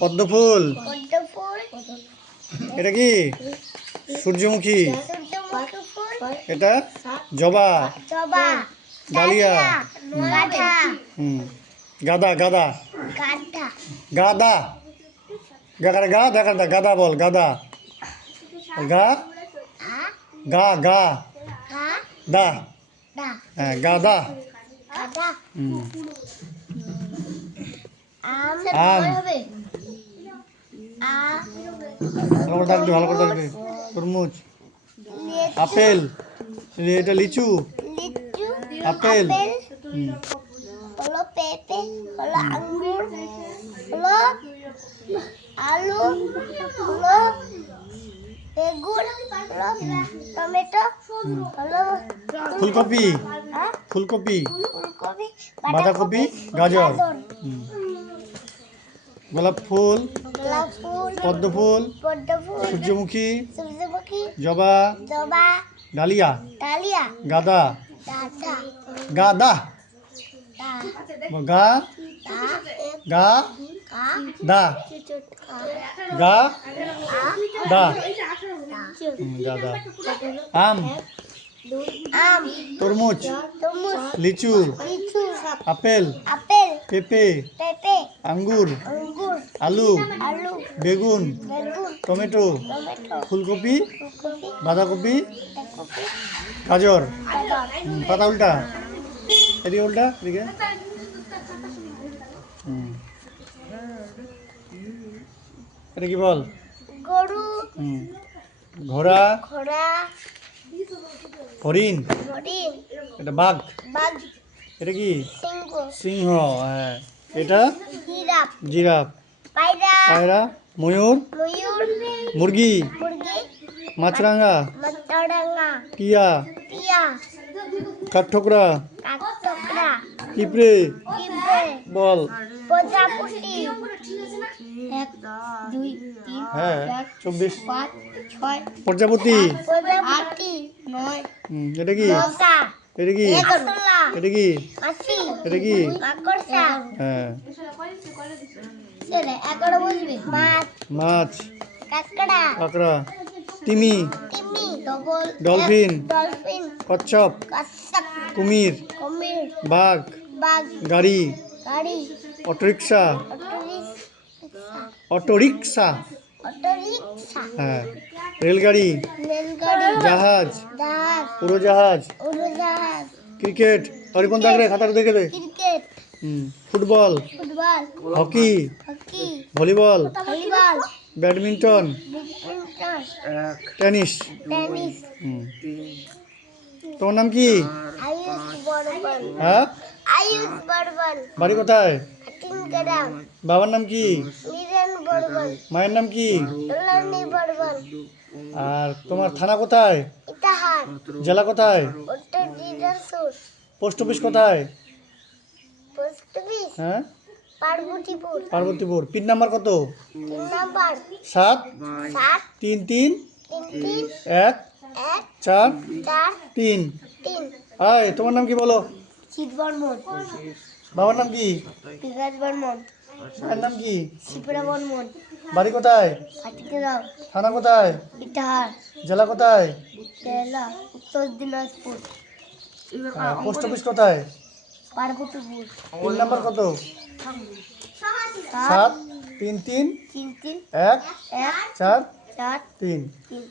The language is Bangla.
পদ্ম ফুল। পদ্ম ফুল। এটা কি? সূর্যমুখী। সূর্যমুখী ফুল। এটা জবা। জবা। ডালিয়া। গাঁদা। গাদা গাদা গাঁদা। গাদা গাদা গা দেখা গাদা বল গাদা গা গা গা গা। দা দা। হ্যাঁ গাদা। গাঁদা। আম। আম। হবে ভালো করে ডাকবি ভালো করে ডাকবি। তরমুজ। আপেল। এটা লিচু। লিচু। আপেল। হলো পেঁপে। হলো আঙ্গুর। হলো আলু। হলো বেগুন। হলো টমেটো। হলো ফুলকপি। হ্যাঁ? ফুলকপি। ফুলকপি। বাঁধাকপি। গাজর। গোলাপ ফুল। গোলাপ ফুল। পদ্ম ফুল। পদ্ম ফুল। সূর্যমুখী। সূর্যমুখী। জবা। জবা। ডালিয়া। ডালিয়া। গাদা। গাঁদা। গাদা গা গা দা গা দা গাদা। আম। আম। তরমুজ। তরমুজ। লিচু। লিচু। আপেল। আপেল। পেঁপে। পেঁপে। আঙ্গুর। আঙ্গুর। আলু। আলু। বেগুন। বেগুন। টমেটো। টমেটো। ফুলকপি। ফুলকপি। বাঁধাকপি। বাঁধাকপি। গাজর। গাজর। পাতা উল্টা এদিকে উল্টা এদিকে। এটা কি বল? গরু। ঘোড়া। ঘোড়া। হরিণ। হরিণ। এটা বাঘ। বাঘ। এটা কি? সিংহ। সিংহ। হ্যাঁ এটা জিরাফ। জিরাফ। পায়রা। পায়রা। ময়ূর। ময়ূর। মুরগি। মুরগি। মাছরাঙা। মাছরাঙা। টিয়া। টিয়া। কাঠঠোকরা। কাঠঠোকরা। পিঁপড়ে। পিঁপড়ে। বল। প্রজাপতি। 1 2 3 হ্যাঁ 24 5 6 প্রজাপতি। প্রজাপতি। 9 এটা কি? মশা। এটা কি? এগারোলা। এটা কি? মাছি। এটা কি? মাকড়সা। হ্যাঁ 11 বুঝবি। মাছ। মাছ। কাঁকড়া। কাঁকড়া। তিমি। তিমি। ডলফিন। ডলফিন। কচ্ছপ। কচ্ছপ। কুমির। কুমির। বাঘ। বাঘ। গাড়ি। গাড়ি। অটোরিকশা। অটোরিকশা। অটোরিকশা। অটোরিকশা। হ্যাঁ রেলগাড়ি। রেলগাড়ি। জাহাজ। জাহাজ। উড়োজাহাজ। উড়োজাহাজ। ক্রিকেট। হরিপন দাগরে খাতাটা দেখে দে। Cricket. Football. Football. Hockey. Hockey. Volleyball. Volleyball. Badminton. Badminton. Tennis. Tennis. তোমার নাম কি? আয়ুষ বর্মন। হ্যাঁ আয়ুষ বর্মন। বাড়ি কোথায়? হাটিংগ্রাম। বাবার নাম কি? নীরেন বর্মন। মায়ের নাম কি? দুলানী বর্মন। আর তোমার থানা কোথায়? ইটাহার। জেলা কোথায়? উত্তর দিনাজপুর। পোস্ট অফিস কোথায়? পোস্ট অফিস হ্যাঁ পার্বতীপুর। পার্বতীপুর। পিন নাম্বার কত? 3 নাম্বার। 7 7 3 3 3 1 1 4 4 3। 3। আয় তোমার নাম কি বলো? শীত বর্মন। বাবার নাম কি? বিকাশ বর্মন। মায়ের নাম কি? শিপ্রা বর্মন। বাড়ি কোথায়? হাটিংগ্রাম। থানা কোথায়? ইটাহার। জেলা কোথায়? জেলা উত্তর দিনাজপুর। পোস্ট অফিস কোথায়? পার্বতীপুর। পিন নাম্বার কত? 7 7 3 3 3 3 1 1 4 4 3। 3।